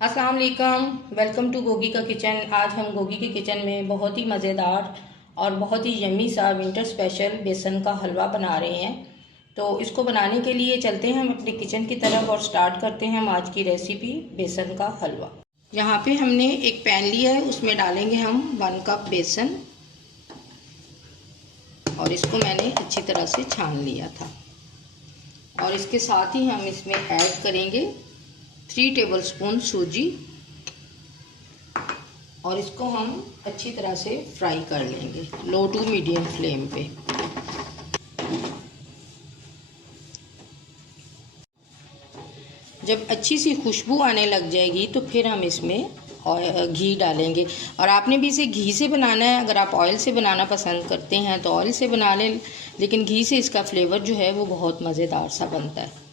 अस्सलाम वालेकुम, welcome to Gogi का किचन। आज हम गोगी के किचन में बहुत ही मज़ेदार और बहुत ही यम्मी सा विंटर स्पेशल बेसन का हलवा बना रहे हैं। तो इसको बनाने के लिए चलते हैं हम अपने किचन की तरफ और स्टार्ट करते हैं हम आज की रेसिपी बेसन का हलवा। यहाँ पे हमने एक पैन लिया है, उसमें डालेंगे हम 1 कप बेसन और इसको मैंने अच्छी तरह से छान लिया था। और इसके साथ ही हम इसमें ऐड करेंगे 3 टेबलस्पून सूजी और इसको हम अच्छी तरह से फ्राई कर लेंगे लो टू मीडियम फ्लेम पे। जब अच्छी सी खुशबू आने लग जाएगी तो फिर हम इसमें घी डालेंगे। और आपने भी इसे घी से बनाना है। अगर आप ऑयल से बनाना पसंद करते हैं तो ऑयल से बना लें, लेकिन घी से इसका फ्लेवर जो है वो बहुत मज़ेदार सा बनता है।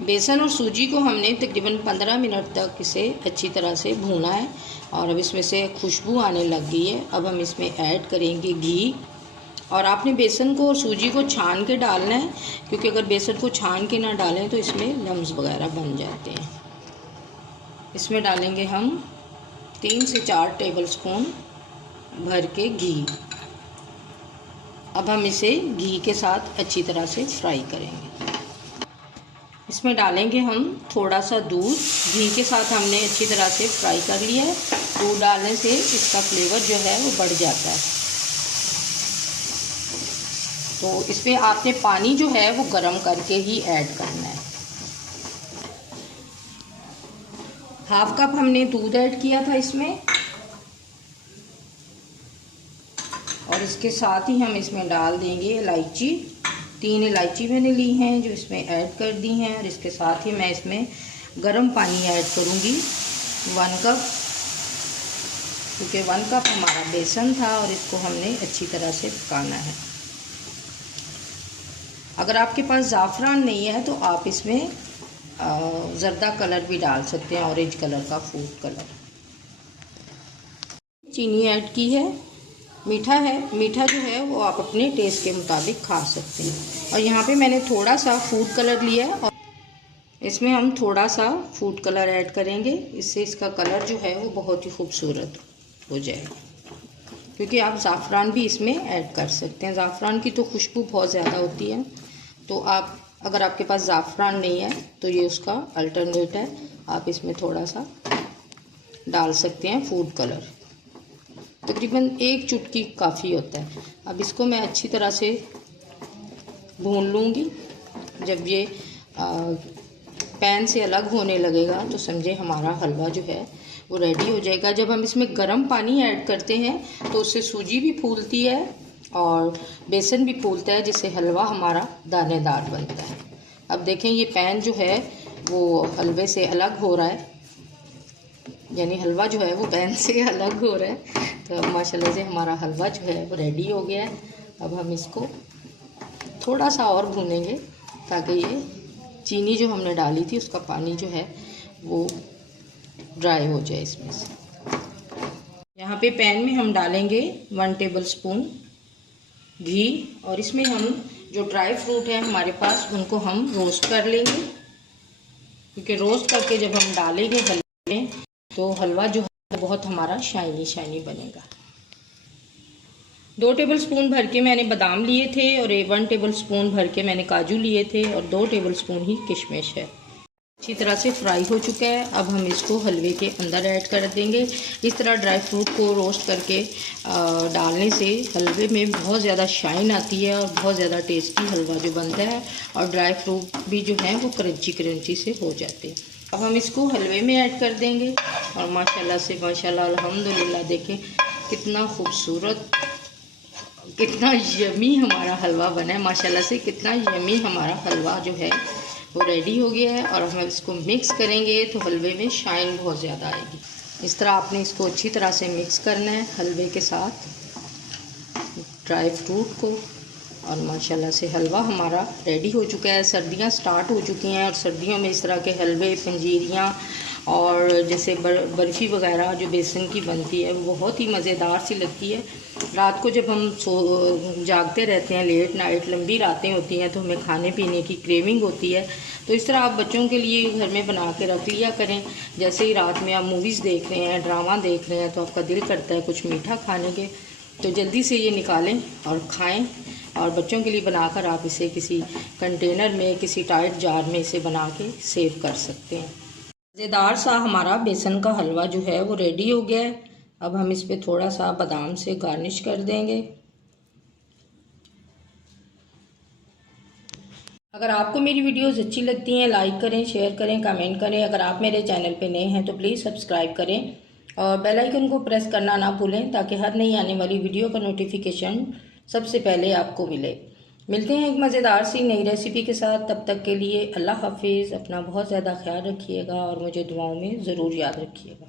बेसन और सूजी को हमने तकरीबन 15 मिनट तक इसे अच्छी तरह से भूना है और अब इसमें से खुशबू आने लग गई है। अब हम इसमें ऐड करेंगे घी। और आपने बेसन को और सूजी को छान के डालना है, क्योंकि अगर बेसन को छान के ना डालें तो इसमें लम्स वगैरह बन जाते हैं। इसमें डालेंगे हम 3 से 4 टेबलस्पून भर के घी। अब हम इसे घी के साथ अच्छी तरह से फ्राई करेंगे। इसमें डालेंगे हम थोड़ा सा दूध। घी के साथ हमने अच्छी तरह से फ्राई कर लिया है। दूध डालने से इसका फ्लेवर जो है वो बढ़ जाता है। तो इसमें आपने पानी जो है वो गर्म करके ही ऐड करना है। 1/2 कप हमने दूध ऐड किया था इसमें और इसके साथ ही हम इसमें डाल देंगे इलायची। 3 इलायची मैंने ली हैं जो इसमें ऐड कर दी हैं। और इसके साथ ही मैं इसमें गर्म पानी ऐड करूँगी 1 कप, क्योंकि 1 कप हमारा बेसन था और इसको हमने अच्छी तरह से पकाना है। अगर आपके पास ज़ाफ़रान नहीं है तो आप इसमें ज़र्दा कलर भी डाल सकते हैं, ऑरेंज कलर का फूड कलर। चीनी ऐड की है। मीठा है, मीठा जो है वो आप अपने टेस्ट के मुताबिक खा सकते हैं। और यहाँ पे मैंने थोड़ा सा फूड कलर लिया है और इसमें हम थोड़ा सा फूड कलर ऐड करेंगे। इससे इसका कलर जो है वो बहुत ही खूबसूरत हो जाएगा, क्योंकि आप ज़ाफ़रान भी इसमें ऐड कर सकते हैं। ज़ाफ़रान की तो खुशबू बहुत ज़्यादा होती है, तो आप अगर आपके पास ज़ाफ़रान नहीं है तो ये उसका अल्टरनेट है। आप इसमें थोड़ा सा डाल सकते हैं फूड कलर। तकरीबन 1 चुटकी काफ़ी होता है। अब इसको मैं अच्छी तरह से भून लूँगी। जब ये पैन से अलग होने लगेगा तो समझे हमारा हलवा जो है वो रेडी हो जाएगा। जब हम इसमें गर्म पानी ऐड करते हैं तो उससे सूजी भी फूलती है और बेसन भी फूलता है, जिससे हलवा हमारा दानेदार बनता है। अब देखें ये पैन जो है वो हलवे से अलग हो रहा है, यानी हलवा जो है वो पैन से अलग हो रहा है। तो माशाल्लाह से हमारा हलवा जो है वो रेडी हो गया है। अब हम इसको थोड़ा सा और भूनेंगे ताकि ये चीनी जो हमने डाली थी उसका पानी जो है वो ड्राई हो जाए इसमें से। यहाँ पे पैन में हम डालेंगे 1 टेबलस्पून घी और इसमें हम जो ड्राई फ्रूट है हमारे पास उनको हम रोस्ट कर लेंगे, क्योंकि रोस्ट करके जब हम डालेंगे हलवे में तो हलवा जो है बहुत हमारा शाइनी शाइनी बनेगा। 2 टेबलस्पून भर के मैंने बादाम लिए थे और 1 टेबलस्पून भर के मैंने काजू लिए थे और 2 टेबलस्पून ही किशमिश है। अच्छी तरह से फ्राई हो चुका है। अब हम इसको हलवे के अंदर ऐड कर देंगे। इस तरह ड्राई फ्रूट को रोस्ट करके डालने से हलवे में बहुत ज़्यादा शाइन आती है और बहुत ज़्यादा टेस्टी हलवा जो बनता है और ड्राई फ्रूट भी जो है वो क्रंची क्रंची से हो जाते हैं। अब हम इसको हलवे में ऐड कर देंगे और माशाल्लाह से माशाल्लाह अल्हम्दुलिल्लाह देखें कितना खूबसूरत, कितना यमी हमारा हलवा बना है। माशाल्लाह से कितना यमी हमारा हलवा जो है वो रेडी हो गया है। और हम इसको मिक्स करेंगे तो हलवे में शाइन बहुत ज़्यादा आएगी। इस तरह आपने इसको अच्छी तरह से मिक्स करना है हलवे के साथ ड्राई फ्रूट को। और माशाल्लाह से हलवा हमारा रेडी हो चुका है। सर्दियां स्टार्ट हो चुकी हैं और सर्दियों में इस तरह के हलवे, पंजीरियाँ और जैसे बर्फ़ी वगैरह जो बेसन की बनती है वो बहुत ही मज़ेदार सी लगती है। रात को जब हम जागते रहते हैं, लेट नाइट लंबी रातें होती हैं, तो हमें खाने पीने की क्रेविंग होती है। तो इस तरह आप बच्चों के लिए घर में बना के रख लिया करें। जैसे ही रात में आप मूवीज़ देख रहे हैं, ड्रामा देख रहे हैं, तो आपका दिल करता है कुछ मीठा खाने के, तो जल्दी से ये निकालें और खाएं। और बच्चों के लिए बनाकर आप इसे किसी कंटेनर में, किसी टाइट जार में इसे बना के सेव कर सकते हैं। मज़ेदार सा हमारा बेसन का हलवा जो है वो रेडी हो गया है। अब हम इस पे थोड़ा सा बादाम से गार्निश कर देंगे। अगर आपको मेरी वीडियोस अच्छी लगती हैं, लाइक करें, शेयर करें, कमेंट करें। अगर आप मेरे चैनल पे नए हैं तो प्लीज़ सब्सक्राइब करें और बेल आइकन को प्रेस करना ना भूलें, ताकि हर नई आने वाली वीडियो का नोटिफिकेशन सबसे पहले आपको मिले। मिलते हैं एक मज़ेदार सी नई रेसिपी के साथ। तब तक के लिए अल्लाह हाफिज़। अपना बहुत ज़्यादा ख्याल रखिएगा और मुझे दुआओं में ज़रूर याद रखिएगा।